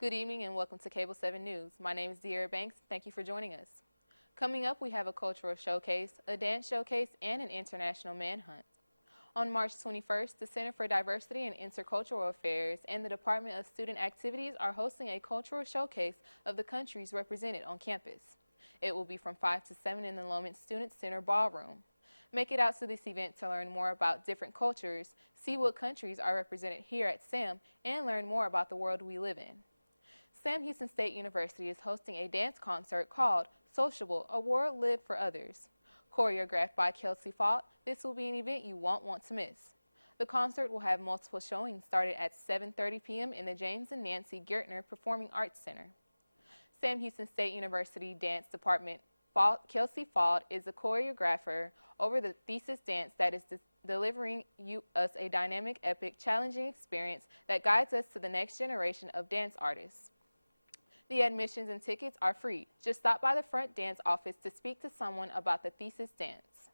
Good evening and welcome to Cable 7 News. My name is De'Ara Banks. Thank you for joining us. Coming up, we have a cultural showcase, a dance showcase, and an international manhunt. On March 21st, the Center for Diversity and Intercultural Affairs and the Department of Student Activities are hosting a cultural showcase of the countries represented on campus. It will be from 5 to 7 in the Loman Student Center Ballroom. Make it out to this event to learn more about different cultures, see what countries are represented here at SAM, and learn more about the world we live in. Sam Houston State University is hosting a dance concert called Sociable, A World Lived for Others. Choreographed by Kelsey Fault, this will be an event you won't want to miss. The concert will have multiple showings starting at 7:30 p.m. in the James and Nancy Gertner Performing Arts Center. Sam Houston State University Dance Department Kelsey Fault is the choreographer over the thesis dance that is delivering us a dynamic, epic, challenging experience that guides us to the next generation of dance artists. The admissions and tickets are free. Just stop by the front dance office to speak to someone about the thesis dance.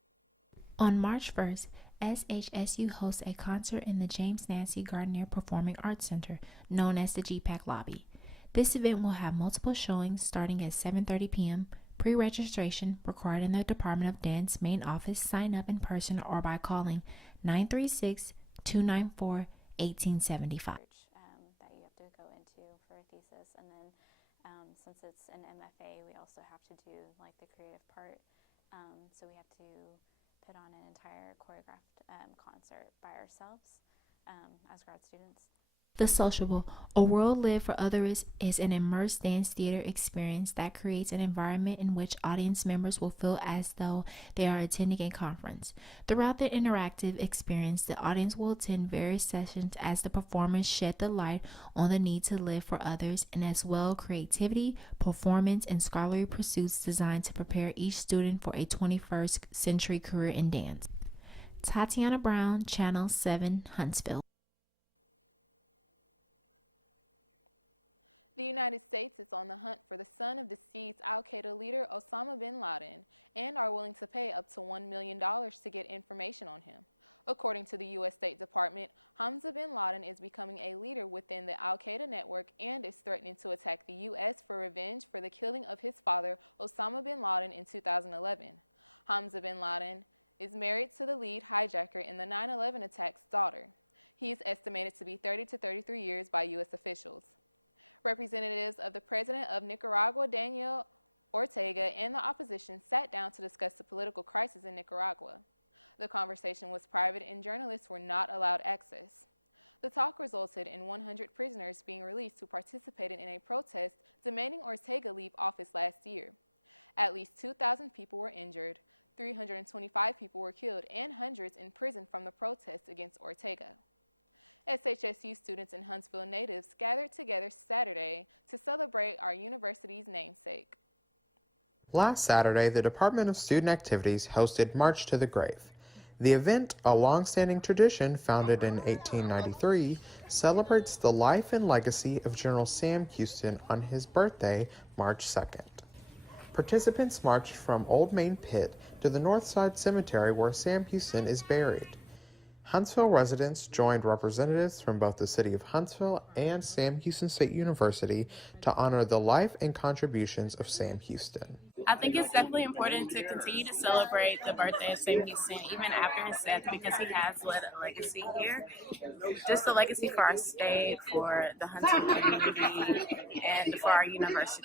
On March 1st, SHSU hosts a concert in the James Nancy Gardner Performing Arts Center, known as the GPAC Lobby. This event will have multiple showings starting at 7:30 p.m. Pre-registration required in the Department of Dance main office. Sign up in person or by calling 936-294-1875. That you have to go into for a thesis, and then since it's an MFA, we also have to do like the creative part. So we have to put on an entire choreographed concert by ourselves as grad students. The Sociable, A World Lived for Others is an immersed dance theater experience that creates an environment in which audience members will feel as though they are attending a conference. Throughout the interactive experience, the audience will attend various sessions as the performers shed the light on the need to live for others, and as well creativity, performance, and scholarly pursuits designed to prepare each student for a 21st century career in dance. Tatiana Brown, Channel 7, Huntsville. The United States is on the hunt for the son of deceased al-Qaeda leader Osama bin Laden and are willing to pay up to $1 million to get information on him. According to the U.S. State Department, Hamza bin Laden is becoming a leader within the al-Qaeda network and is threatening to attack the U.S. for revenge for the killing of his father, Osama bin Laden, in 2011. Hamza bin Laden is married to the lead hijacker in the 9/11 attacks' daughter. He is estimated to be 30 to 33 years by U.S. officials. Representatives of the President of Nicaragua, Daniel Ortega, and the opposition sat down to discuss the political crisis in Nicaragua. The conversation was private and journalists were not allowed access. The talk resulted in 100 prisoners being released who participated in a protest demanding Ortega leave office last year. At least 2,000 people were injured, 325 people were killed, and hundreds imprisoned from the protests against Ortega. SHSU students and Huntsville natives gathered together Saturday to celebrate our university's namesake. Last Saturday, the Department of Student Activities hosted March to the Grave. The event, a long-standing tradition founded in 1893, celebrates the life and legacy of General Sam Houston on his birthday, March 2nd. Participants marched from Old Main Pit to the Northside Cemetery where Sam Houston is buried. Huntsville residents joined representatives from both the City of Huntsville and Sam Houston State University to honor the life and contributions of Sam Houston. I think it's definitely important to continue to celebrate the birthday of Sam Houston even after his death because he has led a legacy here. Just a legacy for our state, for the Huntsville community, and for our university.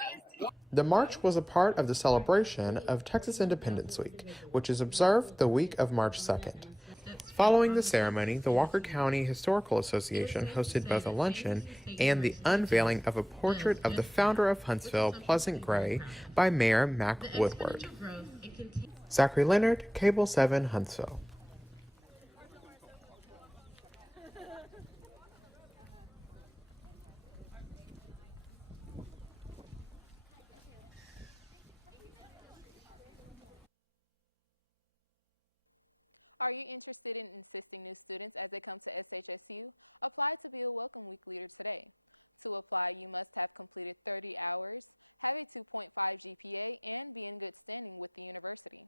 The march was a part of the celebration of Texas Independence Week, which is observed the week of March 2nd. Following the ceremony, the Walker County Historical Association hosted both a luncheon and the unveiling of a portrait of the founder of Huntsville, Pleasant Gray, by Mayor Mac Woodward. Zachary Leonard, Cable 7, Huntsville. Are you interested in assisting new students as they come to SHSU? Apply to be a Welcome Week leader today. To apply, you must have completed 30 hours, have a 2.5 GPA, and be in good standing with the university.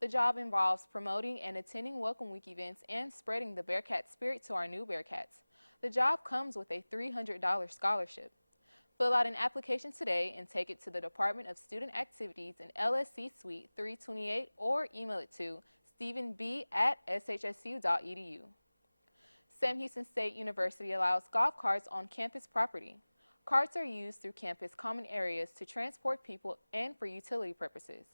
The job involves promoting and attending Welcome Week events and spreading the Bearcat spirit to our new Bearcats. The job comes with a $300 scholarship. Fill out an application today and take it to the Department of Student Activities in LSC Suite 328 or email it to stephenb@shsu.edu. Sam Houston State University allows golf carts on campus property. Carts are used through campus common areas to transport people and for utility purposes.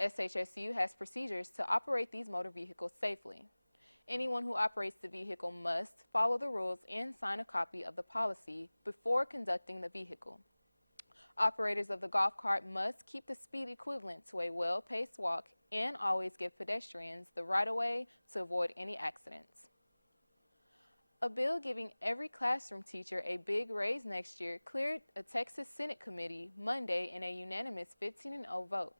SHSU has procedures to operate these motor vehicles safely. Anyone who operates the vehicle must follow the rules and sign a copy of the policy before conducting the vehicle. Operators of the golf cart must keep the speed equivalent to a well-paced walk and always give pedestrians the right-of-way to avoid any accidents. A bill giving every classroom teacher a big raise next year cleared a Texas Senate committee Monday in a unanimous 15-0 vote.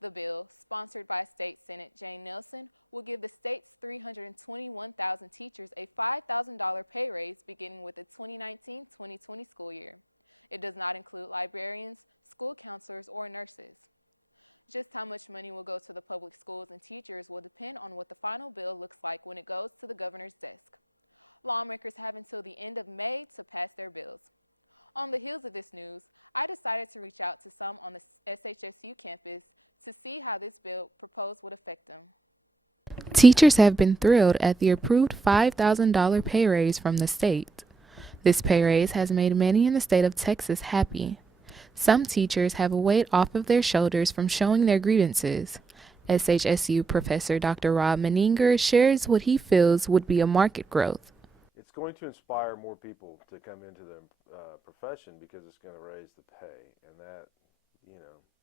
The bill, sponsored by State Senate Jane Nelson, will give the state's 321,000 teachers a $5,000 pay raise beginning with the 2019-2020 school year. It does not include librarians, school counselors, or nurses. Just how much money will go to the public schools and teachers will depend on what the final bill looks like when it goes to the governor's desk. Lawmakers have until the end of May to pass their bills. On the heels of this news, I decided to reach out to some on the SHSU campus to see how this bill proposed would affect them. Teachers have been thrilled at the approved $5,000 pay raise from the state. This pay raise has made many in the state of Texas happy. Some teachers have a weight off of their shoulders from showing their grievances. SHSU Professor Dr. Rob Meninger shares what he feels would be a market growth. It's going to inspire more people to come into the profession because it's going to raise the pay. And that,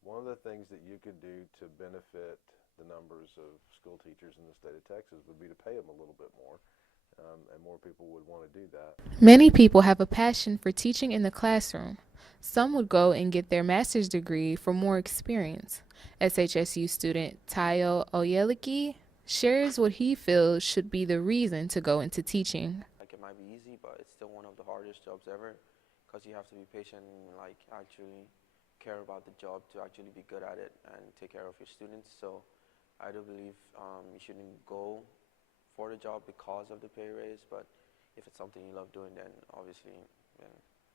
one of the things that you could do to benefit the numbers of school teachers in the state of Texas would be to pay them a little bit more. And more people would want to do that. Many people have a passion for teaching in the classroom. Some would go and get their master's degree for more experience. SHSU student Tayo Oyeliki shares what he feels should be the reason to go into teaching. It might be easy, but it's still one of the hardest jobs ever because you have to be patient and actually care about the job to actually be good at it and take care of your students. So I do believe you shouldn't go for the job because of the pay raise, but if it's something you love doing, then obviously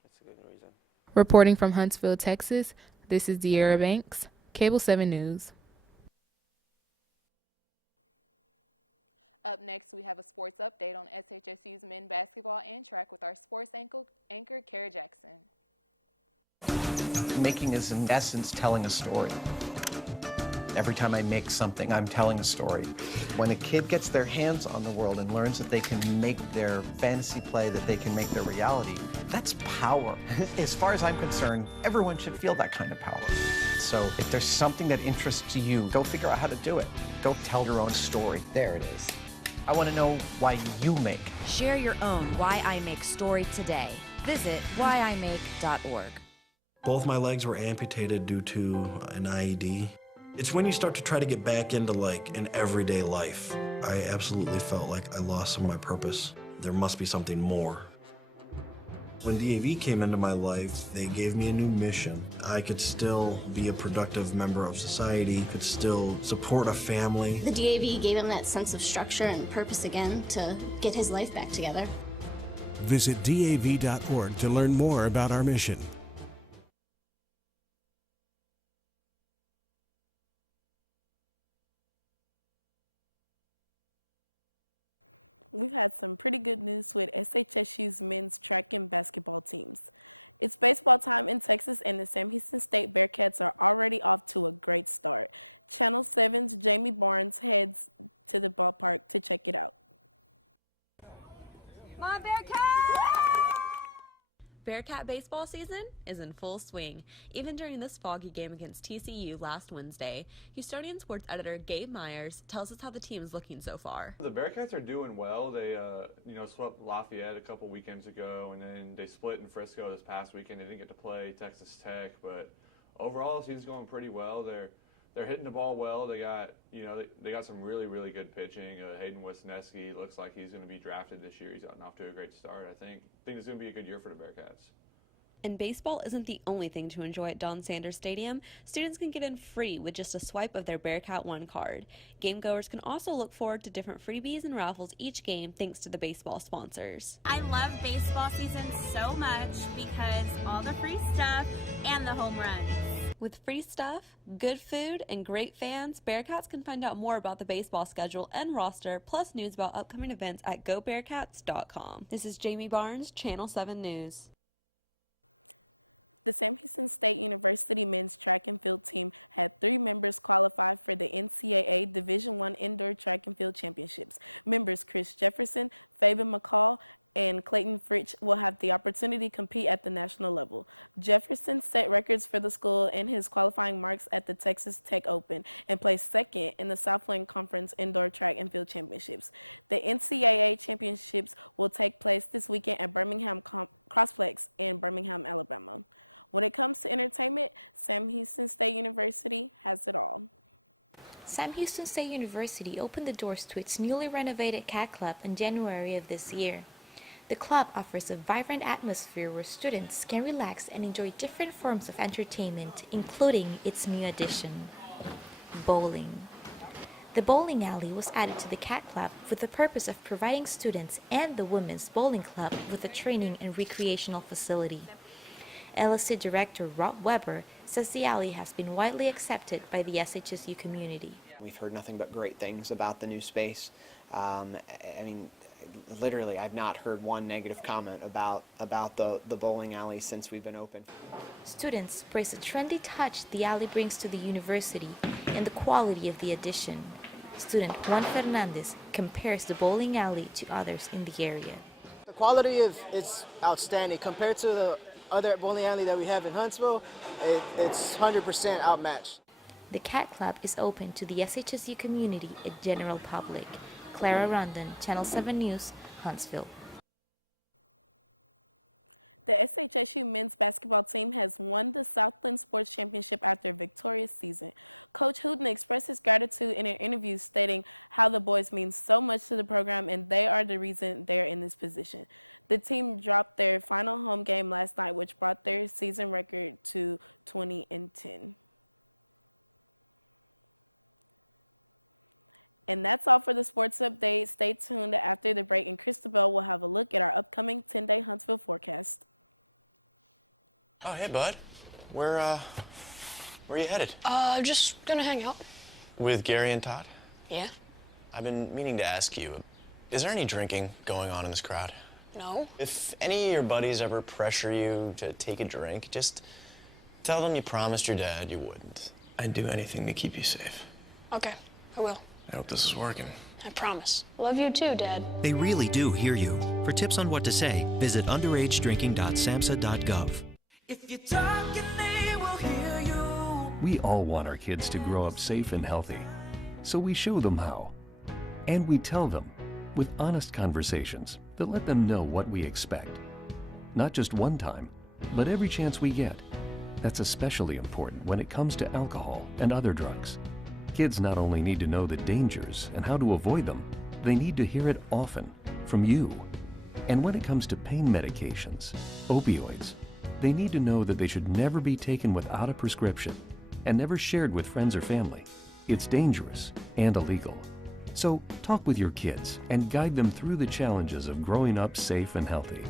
it's a good reason. Reporting from Huntsville, Texas, this is De'Ara Banks, Cable 7 News. Up next, we have a sports update on SHSU's men's basketball and track with our sports anchor, Kara Jackson. Making is, in essence, telling a story. Every time I make something, I'm telling a story. When a kid gets their hands on the world and learns that they can make their fantasy play, that they can make their reality, that's power. As far as I'm concerned, everyone should feel that kind of power. So if there's something that interests you, go figure out how to do it. Go tell your own story. There it is. I want to know why you make. Share your own Why I Make story today. Visit whyimake.org. Both my legs were amputated due to an IED. It's when you start to try to get back into an everyday life. I absolutely felt like I lost some of my purpose. There must be something more. When DAV came into my life, they gave me a new mission. I could still be a productive member of society, could still support a family. The DAV gave him that sense of structure and purpose again to get his life back together. Visit DAV.org to learn more about our mission. We've had some pretty good news with SHSU's men's track and basketball teams. It's baseball time in Texas, and the Sam Houston State Bearcats are already off to a great start. Channel 7's Jamie Barnes heads to the ballpark to check it out. My Bearcats! Bearcat baseball season is in full swing, even during this foggy game against TCU last Wednesday. Houstonian sports editor Gabe Myers tells us how the team is looking so far. The Bearcats are doing well. They, swept Lafayette a couple weekends ago, and then they split in Frisco this past weekend. They didn't get to play Texas Tech, but overall, the season's going pretty well. They're hitting the ball well. They got, they got some really, really good pitching. Hayden Wesneski looks like he's going to be drafted this year. He's gotten off to a great start. I think it's going to be a good year for the Bearcats. And baseball isn't the only thing to enjoy at Don Sanders Stadium. Students can get in free with just a swipe of their Bearcat One card. Game goers can also look forward to different freebies and raffles each game thanks to the baseball sponsors. I love baseball season so much because all the free stuff and the home runs. With free stuff, good food, and great fans, Bearcats can find out more about the baseball schedule and roster, plus news about upcoming events at GoBearcats.com. This is Jamie Barnes, Channel 7 News. The Sam Houston State University men's track and field team had 3 members qualify for the NCAA Division I Indoor Track and Field Championships. Members Chris Jefferson, Fabian McCall, and Clayton Fritch will have the opportunity to compete at the national level. Jefferson set records for the school in his qualifying marks at the Texas Tech Open and placed second in the Southland Conference Indoor Track and Field Championships. The NCAA Championships will take place this weekend at Birmingham Crossplex in Birmingham, Alabama. When it comes to entertainment, Sam Houston State University has it all. Sam Houston State University opened the doors to its newly renovated Cat Club in January of this year. The club offers a vibrant atmosphere where students can relax and enjoy different forms of entertainment, including its new addition, bowling. The bowling alley was added to the Cat Club with the purpose of providing students and the Women's Bowling Club with a training and recreational facility. LSU Director Rob Weber says the alley has been widely accepted by the SHSU community. We've heard nothing but great things about the new space. Literally, I've not heard one negative comment about the bowling alley since we've been open. Students praise the trendy touch the alley brings to the university and the quality of the addition. Student Juan Fernandez compares the bowling alley to others in the area. The quality is outstanding compared to the other bowling alley that we have in Huntsville. It's 100% outmatched. The Cat Club is open to the SHSU community and general public. Clara Rondon, Channel 7 News, Huntsville. The SHSU men's basketball team has won the Southland Sports Championship after a victorious season. Coach Hooten expressed his gratitude in an interview, stating how the boys mean so much to the program and they are the reason they are in this position. The team dropped their final home game last night, which brought their season record to 20-10. And that's all for the sports update. Stay tuned after the break, and Christabel will have a look at our upcoming 10-day Huntsville forecast. Oh, hey, bud. Where are you headed? Just gonna hang out. With Gary and Todd? Yeah? I've been meaning to ask you, is there any drinking going on in this crowd? No. If any of your buddies ever pressure you to take a drink, just tell them you promised your dad you wouldn't. I'd do anything to keep you safe. Okay, I will. I hope this is working. I promise. Love you too, Dad. They really do hear you. For tips on what to say, visit underagedrinking.samhsa.gov. If you're talking, they will hear you. We all want our kids to grow up safe and healthy, so we show them how. And we tell them with honest conversations that let them know what we expect. Not just one time, but every chance we get. That's especially important when it comes to alcohol and other drugs. Kids not only need to know the dangers and how to avoid them, they need to hear it often from you. And when it comes to pain medications, opioids, they need to know that they should never be taken without a prescription and never shared with friends or family. It's dangerous and illegal. So talk with your kids and guide them through the challenges of growing up safe and healthy.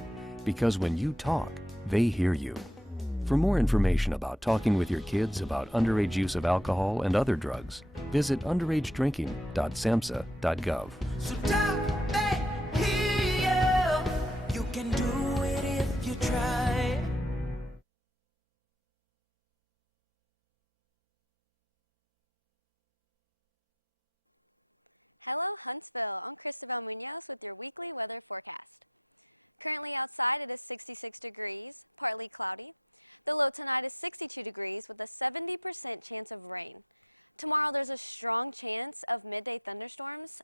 Because when you talk, they hear you. For more information about talking with your kids about underage use of alcohol and other drugs, visit underagedrinking.samhsa.gov. So talk, they hear you. You can do it if you try. Hello Huntsville, I'm Christabel Munoz with your weekly weather forecast. Currently outside it is 66 degrees, partly cloudy. The low tonight is 62 degrees with a 70% chance of rain. Tomorrow there's a strong chance of midday thunderstorms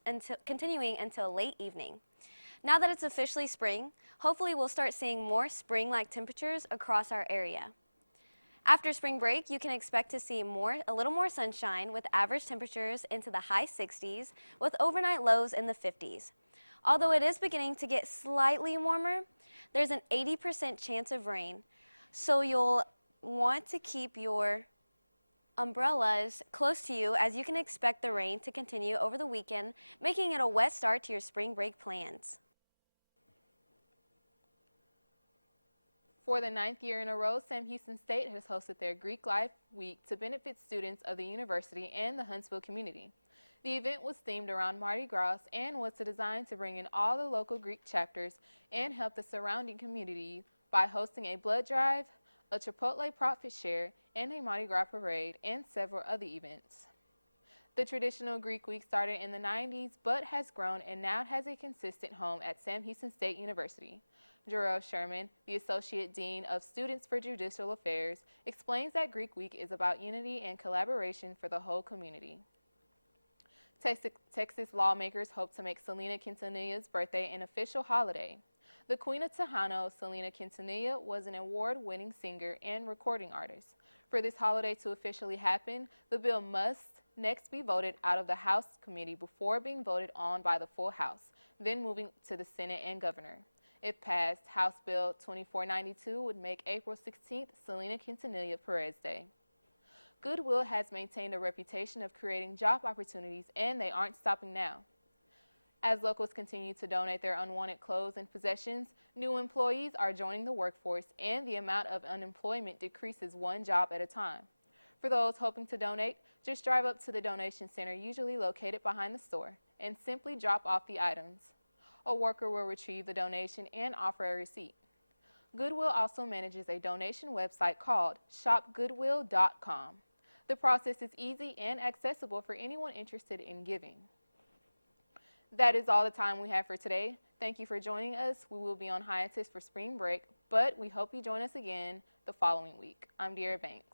continuing until late evening. Now that it's officially spring, hopefully we'll start seeing more spring-like temperatures across our area. After spring break, you can expect to see a little more sunshine with average temperatures into the high 60s with overnight lows in the 50s. Although it is beginning to get slightly warmer, there's an 80% chance of rain. So you'll want to keep your umbrellas close to you as you can expect the rain to continue over the weekend, making it a wet start to your spring break plans. For the 9th year in a row, Sam Houston State has hosted their Greek Life Week to benefit students of the university and the Huntsville community. The event was themed around Mardi Gras and was designed to bring in all the local Greek chapters and help the surrounding community by hosting a blood drive, a Chipotle profit share, and a Mardi Gras parade, and several other events. The traditional Greek Week started in the 90s but has grown and now has a consistent home at Sam Houston State University. Jarrell Sherman, the Associate Dean of Students for Judicial Affairs, explains that Greek Week is about unity and collaboration for the whole community. Texas lawmakers hope to make Selena Quintanilla's birthday an official holiday. The Queen of Tejano, Selena Quintanilla, was an award-winning singer and recording artist. For this holiday to officially happen, the bill must next be voted out of the House committee before being voted on by the full House, then moving to the Senate and Governor. If passed, House Bill 2492 would make April 16th Selena Quintanilla Perez Day. Goodwill has maintained a reputation of creating job opportunities, and they aren't stopping now. As locals continue to donate their unwanted clothes and possessions, new employees are joining the workforce, and the amount of unemployment decreases one job at a time. For those hoping to donate, just drive up to the donation center, usually located behind the store, and simply drop off the items. A worker will retrieve the donation and offer a receipt. Goodwill also manages a donation website called shopgoodwill.com. The process is easy and accessible for anyone interested in giving. That is all the time we have for today. Thank you for joining us. We will be on hiatus for spring break, but we hope you join us again the following week. I'm De'Ara Banks.